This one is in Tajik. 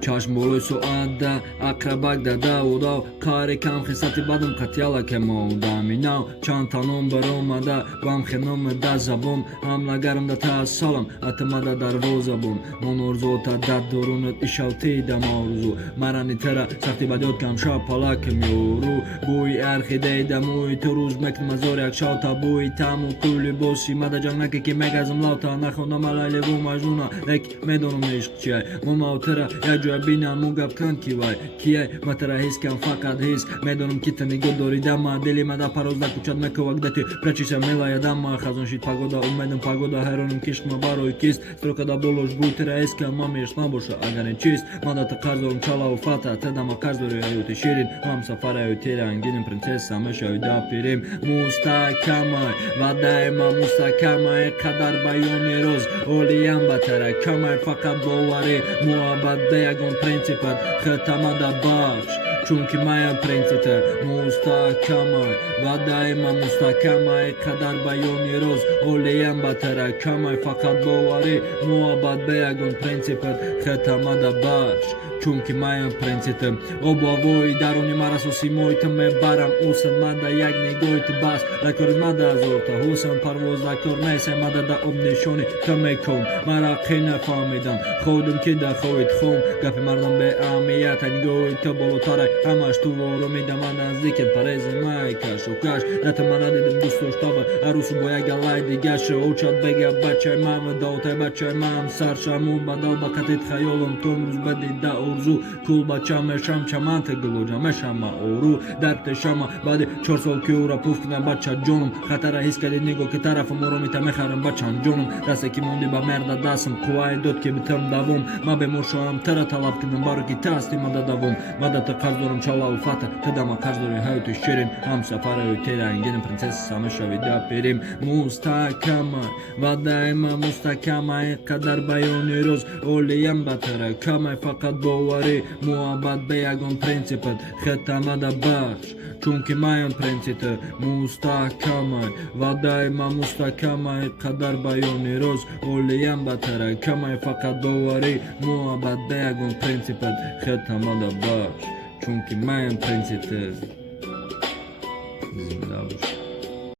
چشم بالای ساعت اقربک در و دو کاری کم خیستی بدم قطیالا که مودم اینو چند تنم بر اومده وام خنم در زبون هم نگرم در تحصالم اتمده در وزبون من ارزو تا در درونت ایشالتی دم آرزو مرانی تره سختی بدیاد کم شا پلاکم یورو بوی ارخی دیدموی تو روز مکنم از یک شاوتا بوی تمو کولی بوسی مده جنگ نکه که مگزم لاتا نخوندم علیلی و مجنونا لک میدونم عشق چیه من ماوتره یک جوی بینم موگب کن کی وای کیه متره حس کم فقط حس میدونم که تنگو داری دم دلی مده پروز در کوچت مکه وقتی прячися милая дама хазон шит погода умедам погода хайроним кишма барои кист строкада болош бутера эска мамеш набоша агар не чист мадата қарзорум чалау фата тедама қарзори ҳаёти ширин ҳам сафараю терангиним принцесса мешави да пирим мустакамай ва даима мустакамай қадар баёни роз олиям батара камай фақат боварӣ муҳаббат ба ягон принсипат хитамада бахш чунки мая принципа мустакамай ва даима мустакамай қадар баёни роз олиям батара камай фақат боварӣ муҳаббат ба ягон принсипат хитамада бахш чунки мая принципа обовои даруни марасоси моҳита мебарам усан мада як нигоҳити бас дакори мада азорта ҳусан парвоз дакор несем мада да об нишони то мекун мара қӣ нафаҳмидам худум ки да хоҳид хум гапи мардам беаҳамият нигоҳи то болотара ҳамаш ту воромида ман наздикет парези май кашу каш дата мана дидим дӯст доштава арӯсу бо як галай дигаша учад бега бачаи ман дотай бачаи ман саршаму бадал ба қатит хаёлам то имрӯз бадида орзу кул бача мешам чаманте гулоҷа мешама ору дартешама баъди 4 сол ки ӯра пуф кунам бача ҷонум хатара ҳис кади нигоҳ ки тарафам оромита мехарам бачан ҷонум дасте ки монди ба мерда дастам қувваи дод ки битам давом ма бемор шавам тара талаб кунам баро ки тасти мада давом мадата қарз дорам чалау фата тедама қарз дори ҳаёти ширин ҳамсафараю терангиним принцесса мешави да пирим мустакамай ва даима мустакамай қадар баёни роз олиям батара камай фақат боварӣ муҳаббат ба ягон принсипат хитамада бахш чунки маян принципа мустакамай ва даима мустакамай қадар баёни роз олиям батара камай фақат боварӣ муҳаббат ба ягон принсипат хитамада бахш чунки маян принципа зинда бош.